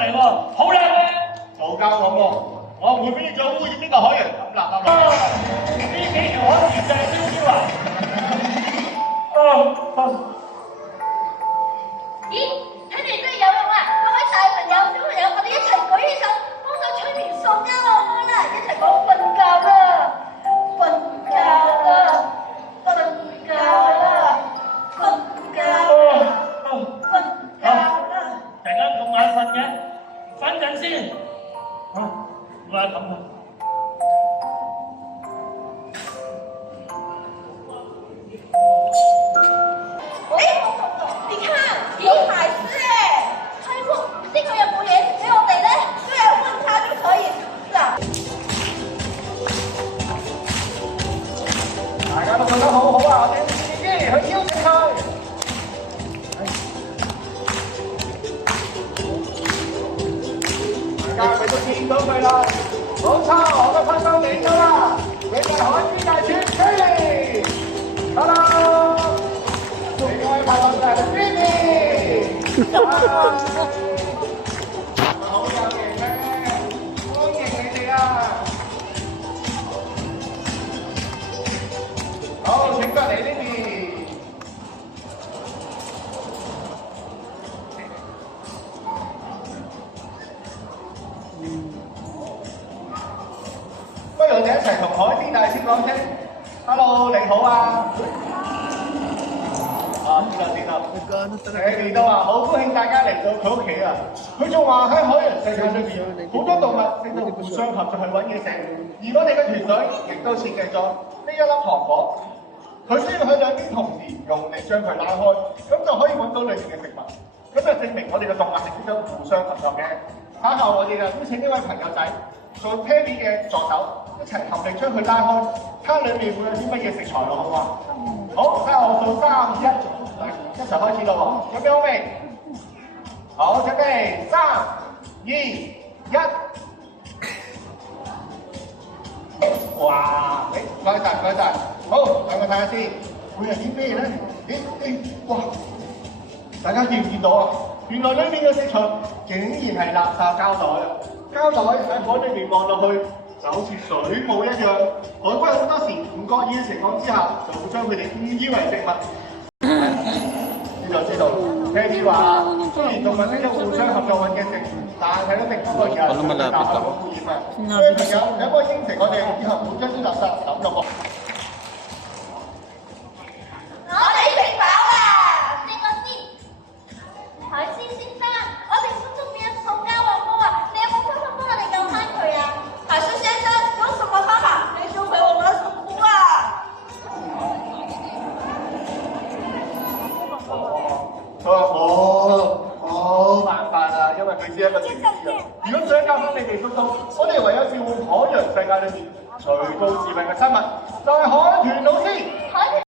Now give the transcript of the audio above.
嚟喎，好靚嘅。嘈交咁喎，我唔會俾你再污染呢個海洋咁啦，啱啦。呢幾條海魚就係燒燒啊！咦，睇嚟真係有用啊！各位大朋友、小朋友，我哋一齊舉起手，幫手催眠塑膠惡魔啦！一齊講瞓覺啦，瞓覺啦，瞓覺啦，瞓覺啦，瞓覺啦！大家咁眼瞓嘅，瞓陣先。唔係咁啊！你看，有海狮哎，係喎，呢個有冇嘢俾我哋咧？都有溫差就可以啦。大家都做得好好啊！我哋自己去邀請佢。大家咪都見到佢啦，冇錯，我嘅拍檔嚟咗啦，佢係海之界村出嚟 ，hello， 另外拍檔就係 Vinny， 好有型咧，歡迎你哋啊！好，請過嚟呢邊。不如我哋一齊同海天大師講聲 ，Hello， 你好啊！知道。你哋都話好高興大家嚟到佢屋企啊！佢仲話喺海洋世界裏邊好多動物識到互相合作去揾嘢食，而我哋嘅團隊亦都設計咗呢一粒糖果。佢需要喺兩邊同時用力將佢拉開，咁就可以揾到裏面嘅食物。咁就證明我哋嘅動物係識得互相合作嘅。稍後我哋就邀請呢位朋友仔做 Pammy 嘅助手，一齊合力將佢拉開，睇下裏面會有啲乜嘢食材咯，好唔好？好，稍後數3、2、1，一齊開始咯喎！準備好未？好，準備3、2、1。哇！唔該晒，唔該晒。好，等我睇下先，會係啲咩咧？哇！大家見唔見到啊？原來裏面嘅食材竟然係垃圾膠袋啊！膠袋喺海裏面望落去就好似水母一樣，海龜好多時唔覺意嘅情況之下，就會將佢哋誤以為食物。知道。Pammy 話，雖然動物識得互相合作揾嘅食，但係都食唔過人，會大海嘅污染啊！所以朋友，有冇應承我哋以後唔會將啲垃圾抌落個？我哋食飽啦，食個先。海獅先生，我哋心中變咗塑膠惡魔啊！你有冇方法幫我哋救翻佢啊？海獅先生，有什麼方法？你救回我們的寵物啊！佢話冇辦法啊，因為佢只係一個廚師啊。如果想教翻你哋叔叔，我哋唯有召喚海洋世界裏面最高智慧嘅生物，就係海豚老師。海